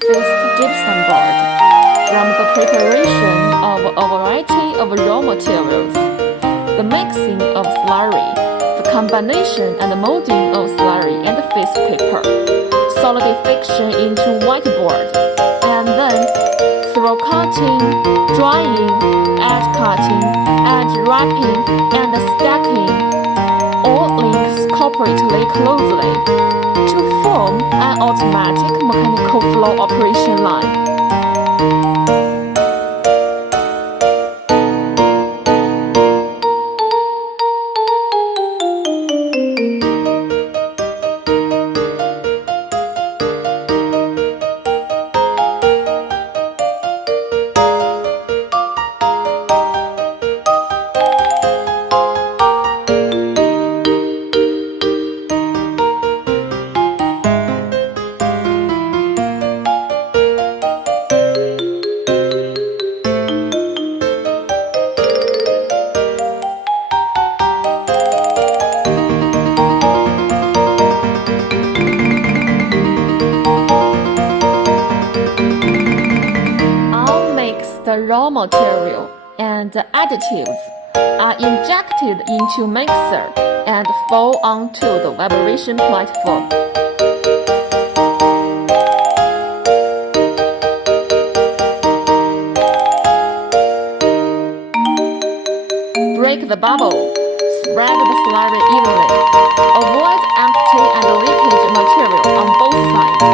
fixed gypsum board from the preparation of a variety of raw materials, the mixing of slurry, the combination and molding of slurry and face paper, solidification into whiteboard, and then through cutting, drying, edge cutting, edge wrapping, and stacking, all links cooperatively closely to form an automatic mechanical flow operation line. The raw material and additives are injected into mixer and fall onto the vibration platform. Break the bubble, spread the slurry evenly, avoid empty and leakage material on both sides.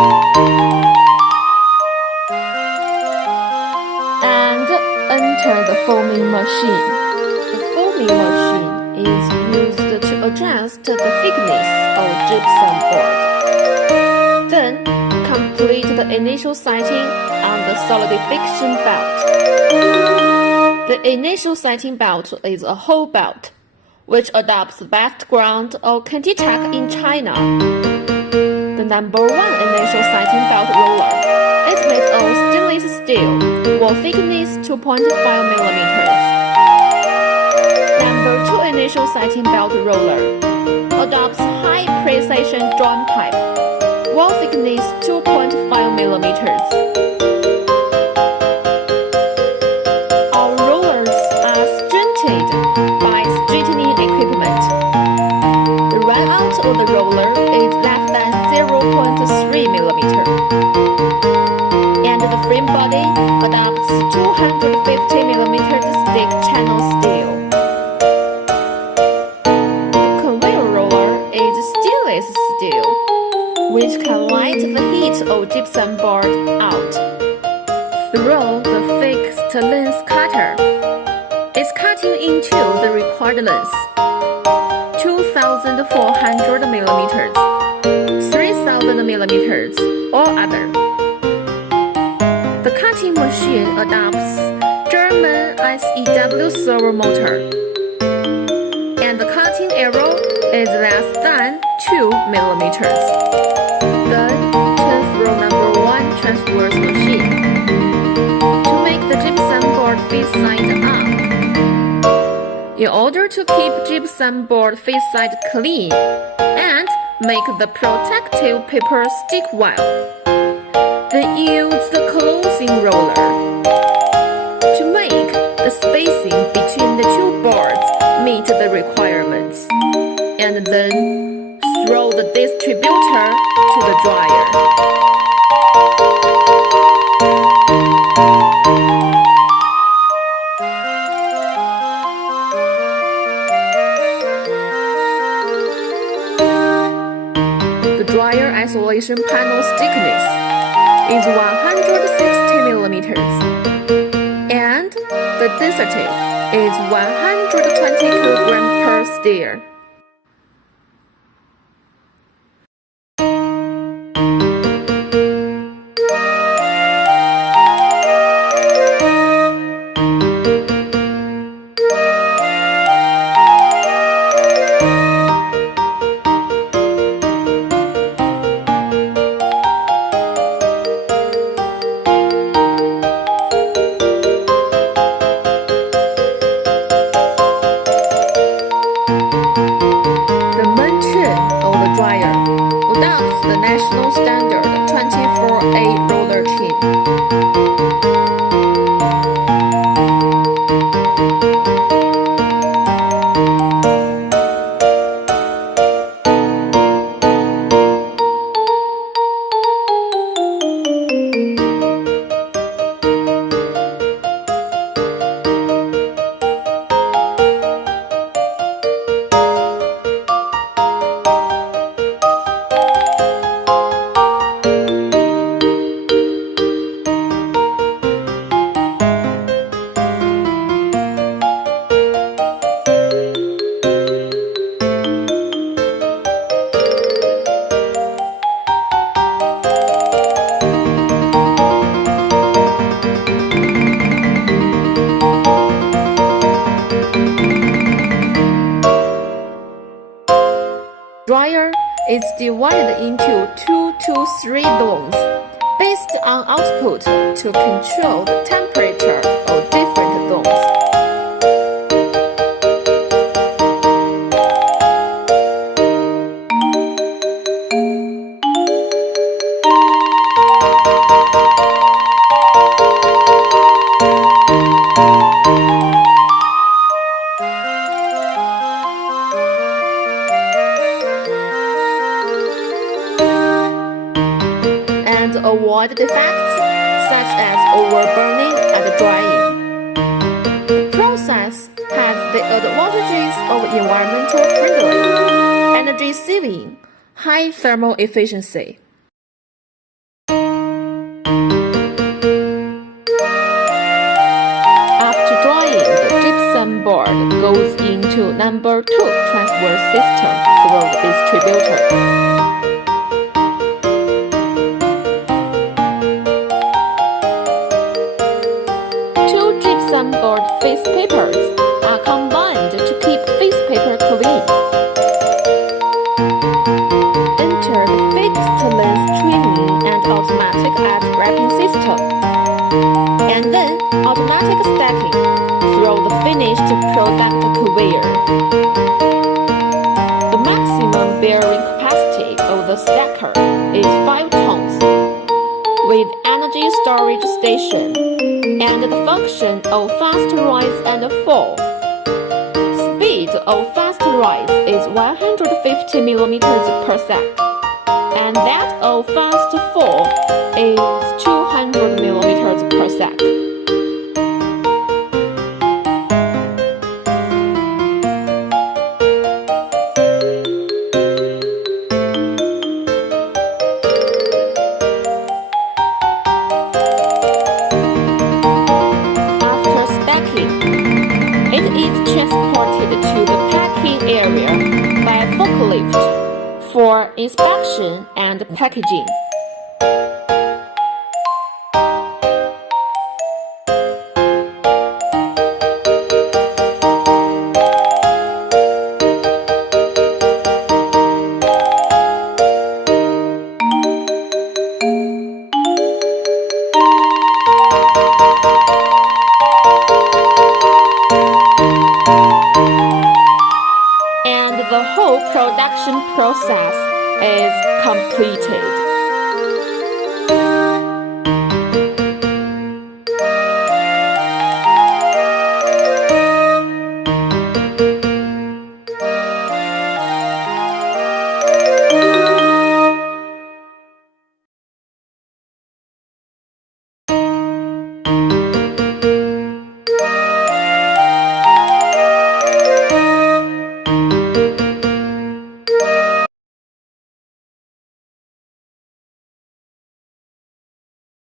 Enter the foaming machine. The foaming machine is used to adjust the thickness of gypsum board. Then, complete the initial setting on the solidification belt. The initial setting belt is a whole belt, which adopts background of Candy-Tack in China. The number 1 initial setting belt roller is made of stainless steel, with thickness 2.5 mm. Number 2 initial setting belt roller adopts high precision drum pipe, with thickness 2.5 mm. All rollers are strengthened by straightening equipment. The runout of the roller is less than 0.3 mm. The frame body adopts 250 mm stick channel steel. The conveyor roller is stainless steel, which can light the heat of gypsum board out. Through the fixed length cutter, it's cutting into the required length, 2,400 mm, 3,000 mm, or other. The cutting machine adopts German SEW servo motor, and the cutting arrow is less than 2 mm. Then turn through number 1 transverse machine to make the gypsum board face side up. In order to keep gypsum board face side clean and make the protective paper stick well, then use the closing roller to make the spacing between the 2 boards meet the requirements, and then throw the distributor to the dryer. The dryer isolation panel thickness is 160 millimeters, and the density is 120 kg per stir. Dryer is divided into 2 to 3 zones based on output to control the temperature of different zones. And avoid defects such as overburning and drying. The process has the advantages of environmental friendly, energy saving, high thermal efficiency. After drying, the gypsum board goes into number 2 transfer system through the distributor. Gypsum board face papers are combined to keep face paper clean. Enter the fixed length trimming and automatic edge wrapping system, and then automatic stacking through the finished product conveyor. The maximum bearing capacity of the stacker is 5 tons, with energy storage station and the function of fast rise and fall. Speed of fast rise is 150 mm per sec, and that of fast fall is 200 mm per sec. It is transported to the packing area by forklift for inspection and packaging. The whole production process is completed.